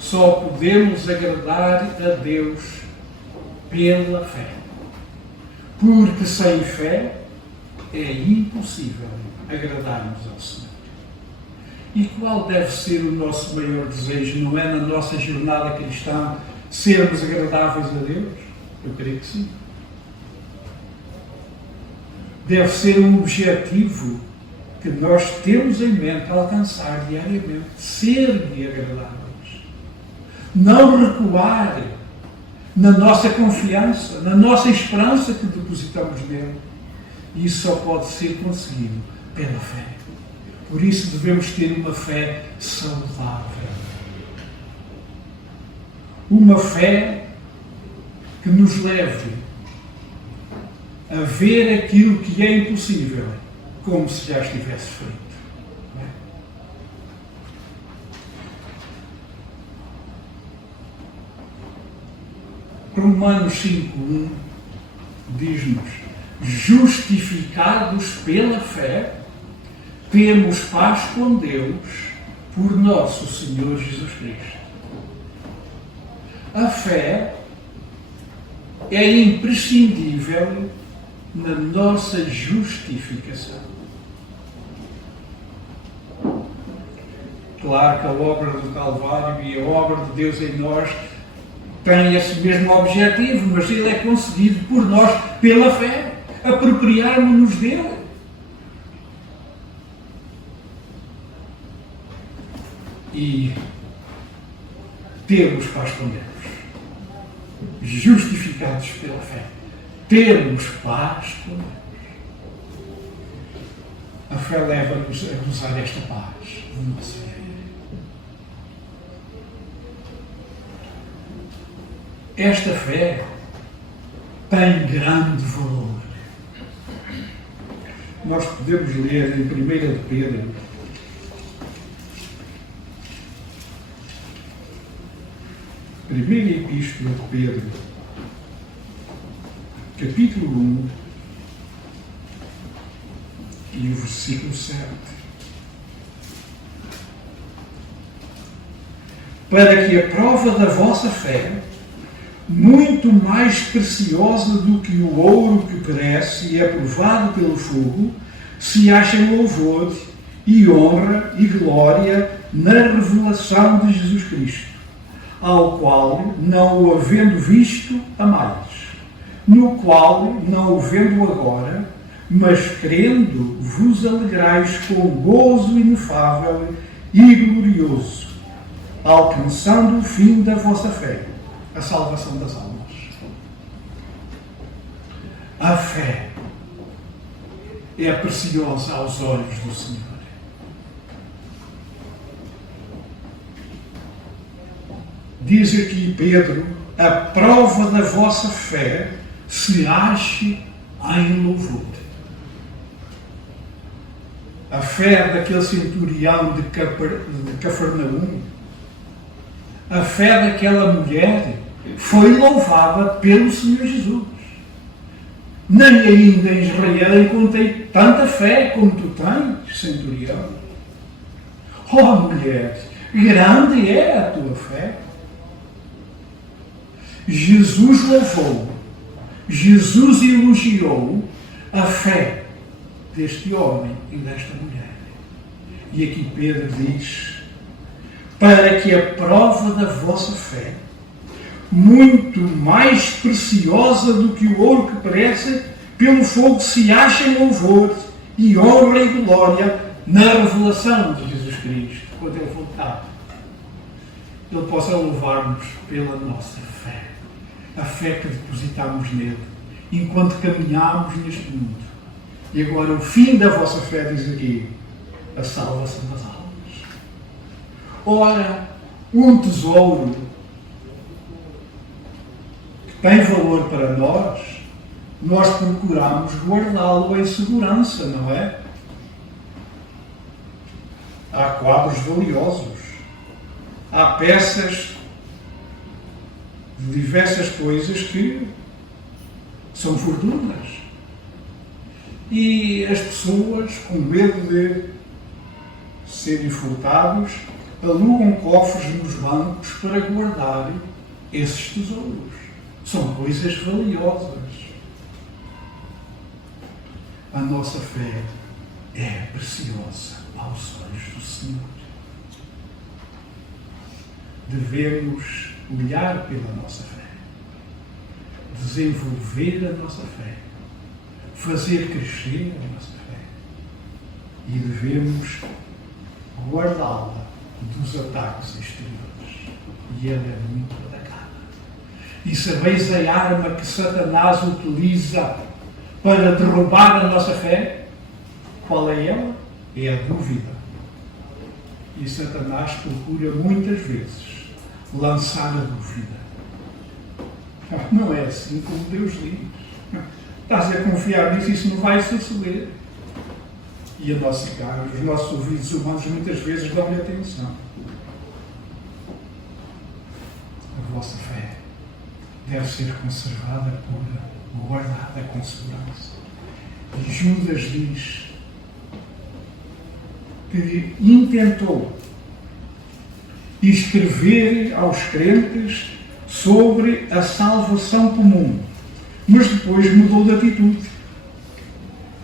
Só podemos agradar a Deus pela fé, porque sem fé é impossível agradarmos ao Senhor. E qual deve ser o nosso maior desejo? Não é na nossa jornada cristã sermos agradáveis a Deus? Eu creio que sim. Deve ser um objetivo que nós temos em mente alcançar diariamente, ser-lhe agradáveis. Não recuar na nossa confiança, na nossa esperança que depositamos nele. Isso só pode ser conseguido pela fé. Por isso devemos ter uma fé saudável. Uma fé que nos leve a ver aquilo que é impossível como se já estivesse feito. Romanos 5:1 diz-nos: justificados pela fé, temos paz com Deus por nosso Senhor Jesus Cristo. A fé é imprescindível na nossa justificação. Claro que a obra do Calvário e a obra de Deus em nós tem esse mesmo objetivo, mas ele é conseguido por nós pela fé, apropriarmos-nos dele. E termos paz com Deus. Justificados pela fé. Termos paz com Deus. A fé leva-nos a gozar esta paz no nosso viver. Esta fé tem grande valor. Nós podemos ler em 1 de Pedro, primeira Epístola de Pedro, capítulo 1 e o versículo 7. Para que a prova da vossa fé, muito mais preciosa do que o ouro que perece e é provado pelo fogo, se achem louvor e honra e glória na revelação de Jesus Cristo, ao qual, não o havendo visto, amais, no qual, não o vendo agora, mas crendo, vos alegrais com gozo inefável e glorioso, alcançando o fim da vossa fé, a salvação das almas. A fé é preciosa aos olhos do Senhor. Diz aqui Pedro: a prova da vossa fé se ache em louvor. A fé daquele centurião de Cafarnaum, a fé daquela mulher, foi louvada pelo Senhor Jesus. Nem ainda em Israel encontrei tanta fé como tu tens, centurião. Oh, mulher, grande é a tua fé. Jesus louvou, Jesus elogiou a fé deste homem e desta mulher. E aqui Pedro diz: para que a prova da vossa fé, muito mais preciosa do que o ouro que perece, pelo fogo se ache em louvor e honra e glória na revelação de Jesus Cristo, quando Ele voltar. Ele possa louvar-nos pela nossa fé, a fé que depositamos nele, enquanto caminhamos neste mundo. E agora o fim da vossa fé, diz aqui, a salvação das almas. Ora, um tesouro que tem valor para nós procuramos guardá-lo em segurança, não é? Há quadros valiosos, há peças de diversas coisas que são fortunas. E as pessoas, com medo de serem furtados, alugam cofres nos bancos para guardar esses tesouros. São coisas valiosas. A nossa fé é preciosa aos olhos do Senhor. Devemos olhar pela nossa fé, desenvolver a nossa fé, fazer crescer a nossa fé, e devemos guardá-la dos ataques exteriores. E ela é muito atacada. E sabeis a arma que Satanás utiliza para derrubar a nossa fé? Qual é ela? É a dúvida. E Satanás procura muitas vezes lançar a dúvida. Não é assim como Deus diz. Estás a confiar nisso, isso não vai suceder. E a nossa cara, os nossos ouvidos humanos muitas vezes dão-lhe atenção. A vossa fé deve ser conservada, pura, guardada com segurança. E Judas diz que intentou escrever aos crentes sobre a salvação comum, mas depois mudou de atitude.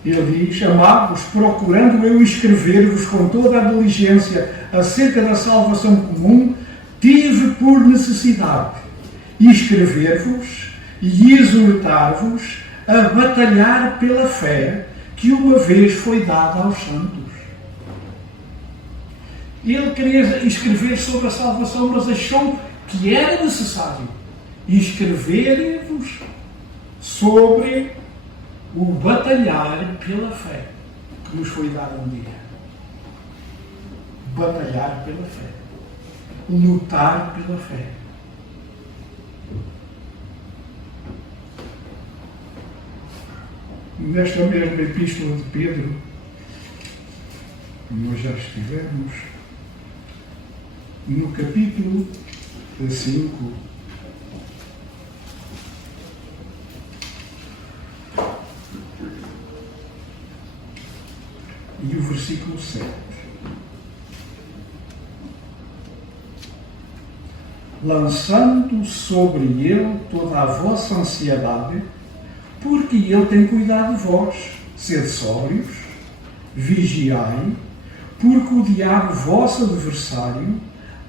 Ele diz: amados, procurando eu escrever-vos com toda a diligência acerca da salvação comum, tive por necessidade escrever-vos e exortar-vos a batalhar pela fé que uma vez foi dada aos santos. Ele queria escrever sobre a salvação, mas achou que era necessário escrever-vos sobre o batalhar pela fé que nos foi dada um dia. Batalhar pela fé. Lutar pela fé. Nesta mesma epístola de Pedro, nós já estivemos no capítulo 5, e o versículo 7. Lançando sobre ele toda a vossa ansiedade, porque ele tem cuidado de vós. Sede sóbrios, vigiai, porque o diabo, vosso adversário,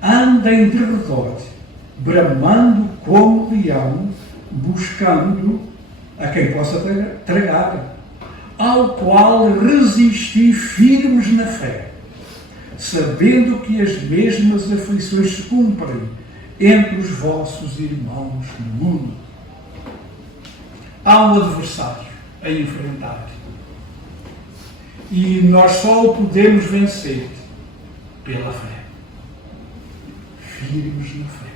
anda em derredor, bramando como leão, buscando a quem possa tragar, ao qual resisti firmes na fé, sabendo que as mesmas aflições se cumprem entre os vossos irmãos no mundo. Há um adversário a enfrentar. E nós só o podemos vencer pela fé. Firmes na fé.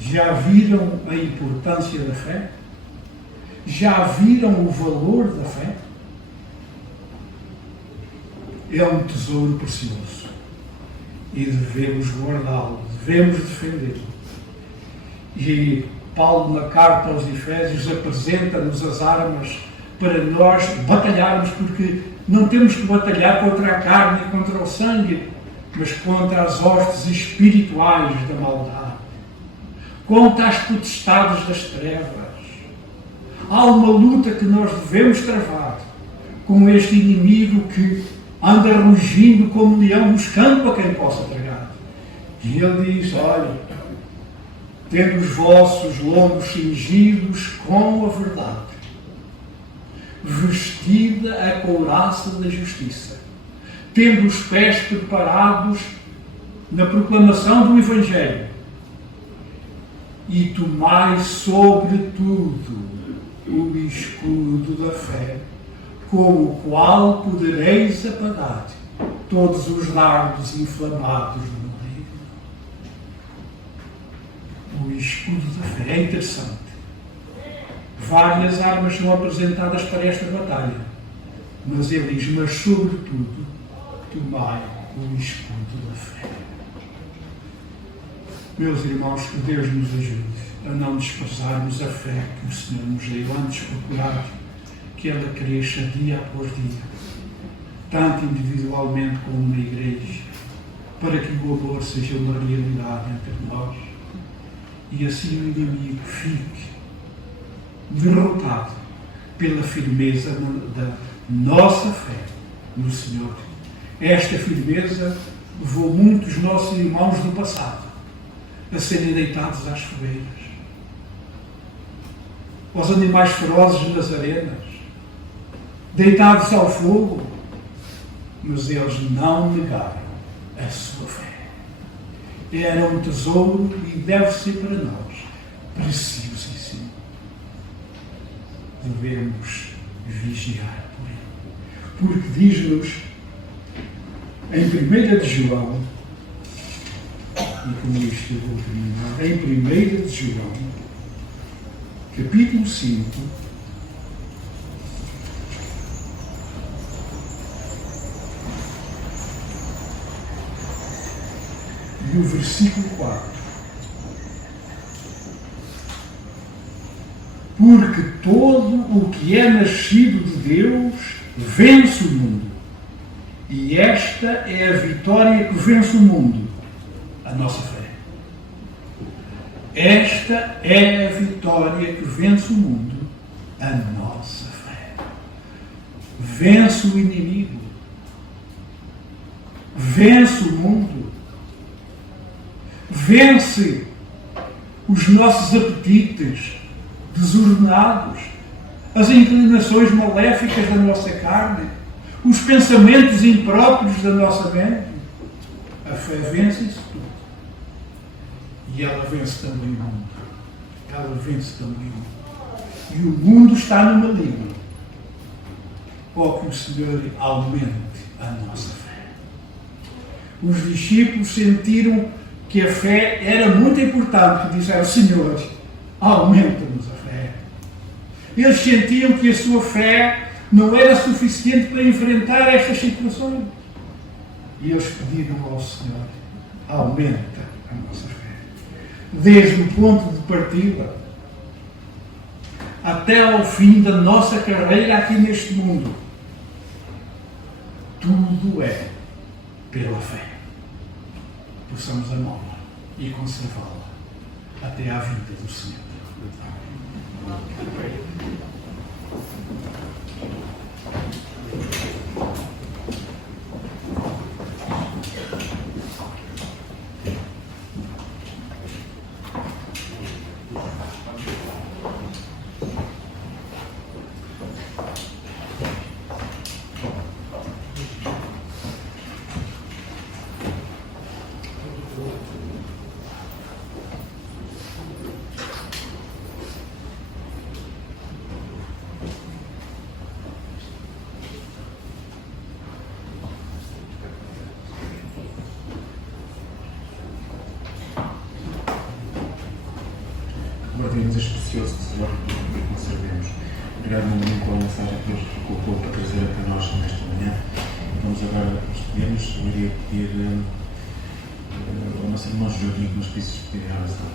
Já viram a importância da fé? Já viram o valor da fé? É um tesouro precioso. E devemos guardá-lo, devemos defendê-lo. E Paulo, na carta aos Efésios, apresenta-nos as armas para nós batalharmos, porque não temos que batalhar contra a carne e contra o sangue, mas contra as hostes espirituais da maldade, contra as potestades das trevas. Há uma luta que nós devemos travar com este inimigo que anda rugindo como leão, buscando a quem possa tragar. E ele diz: olha, tendo os vossos lombos cingidos com a verdade, vestida a couraça da justiça, tendo os pés preparados na proclamação do Evangelho, e tomai sobretudo o escudo da fé, com o qual podereis apagar todos os dardos inflamados do maligno. O escudo da fé é interessante. Várias armas são apresentadas para esta batalha, mas ele diz: mas sobretudo tomai o escudo da fé. Meus irmãos, que Deus nos ajude a não desprezarmos a fé que o Senhor nos deu, antes procurar que ela cresça dia após dia, tanto individualmente como na igreja, para que o amor seja uma realidade entre nós e assim o inimigo fique derrotado pela firmeza da nossa fé no Senhor. Esta firmeza levou muitos nossos irmãos do passado a serem deitados às fogueiras, aos animais ferozes nas arenas, deitados ao fogo, mas eles não negaram a sua fé. Era um tesouro e deve ser para nós preciosíssimo. Devemos vigiar por ele, porque diz-nos em 1 de João, e com isto eu vou terminar, em 1 de João, capítulo 5, e o versículo 4. Porque todo o que é nascido de Deus vence o mundo. E esta é a vitória que vence o mundo, a nossa fé. Esta é a vitória que vence o mundo, a nossa fé. Vence o inimigo. Vence o mundo. Vence os nossos apetites desordenados, as inclinações maléficas da nossa carne, os pensamentos impróprios da nossa mente. A fé vence isso tudo. E ela vence também o mundo. Ela vence também o mundo. E o mundo está no maligno. Ó, que o Senhor aumente a nossa fé. Os discípulos sentiram que a fé era muito importante. Disseram: Senhor, aumenta-nos a fé. Eles sentiam que a sua fé não era suficiente para enfrentar estas situações. E eles pediram ao Senhor: aumenta a nossa fé. Desde o ponto de partida até ao fim da nossa carreira aqui neste mundo, tudo é pela fé. Possamos amá-la e conservá-la até à vinda do Senhor. Guardemos este precioso tesouro que conservemos. Obrigado, meu amigo, pela mensagem que Deus colocou para trazer até nós nesta manhã. Vamos agora despedir-nos. Eu iria pedir ao nosso irmão Júlio que nos pedisse despedir a oração.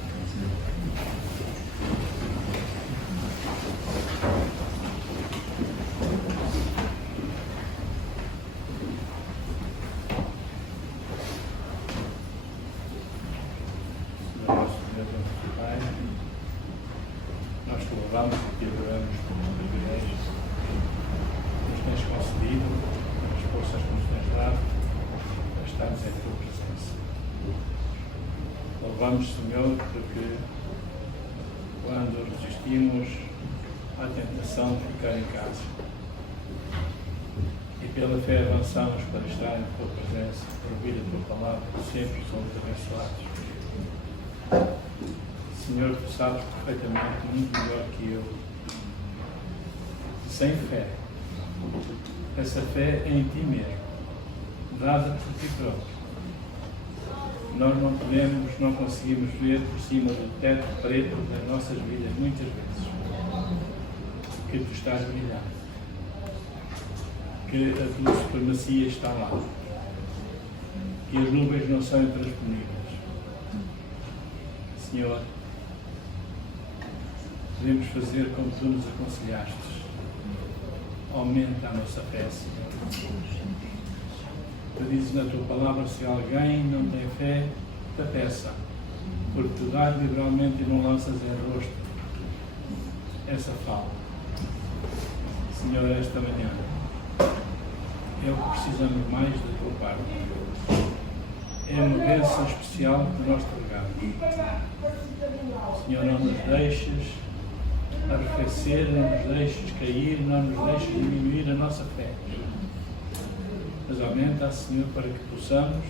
Louvamos e te adoramos por um privilégio que nos tens concedido, as forças que nos tens dado, para estarmos em tua presença. Louvamos, Senhor, porque quando resistimos à tentação de ficar em casa e pela fé avançamos para estar em tua presença, para ouvir a tua palavra, sempre somos abençoados. Senhor, tu sabes perfeitamente, muito melhor que eu, sem fé, essa fé é em ti mesmo, dada por ti próprio. Nós não conseguimos ver por cima do teto preto das nossas vidas, muitas vezes, que tu estás brilhando, que a tua supremacia está lá, que as nuvens não são intransponíveis. Senhor, podemos fazer como tu nos aconselhaste. Aumenta a nossa fé, Senhor. Tu dizes na tua palavra: se alguém não tem fé, te peça, porque tu dás liberalmente e não lanças em rosto essa falta. Senhor, esta manhã é o que precisamos mais da tua parte. É uma bênção especial que nós te regamos. Senhor, não nos deixes arrefecer, não nos deixes cair, não nos deixes diminuir a nossa fé. Mas aumenta, Senhor, para que possamos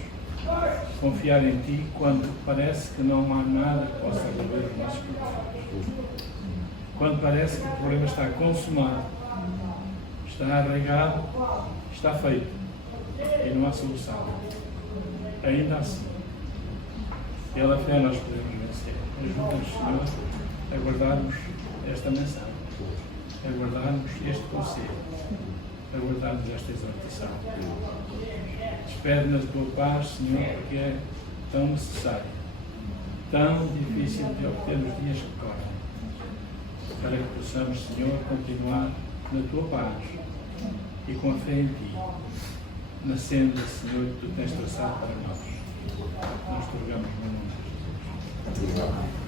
confiar em Ti quando parece que não há nada que possa resolver os nossos problemas. Quando parece que o problema está consumado, está arraigado, está feito. e não há solução. Ainda assim, pela fé nós podemos vencer. Ajuda-nos, Senhor, a guardarmos esta mensagem, a guardarmos este conselho, a guardarmos esta exortação. Despede-nos da tua paz, Senhor, porque é tão necessária, tão difícil de obter nos dias que correm, para que possamos, Senhor, continuar na tua paz e com a fé em ti, na senda, Senhor, que tu tens traçado para nós. Nós te rogamos no nome de Jesus.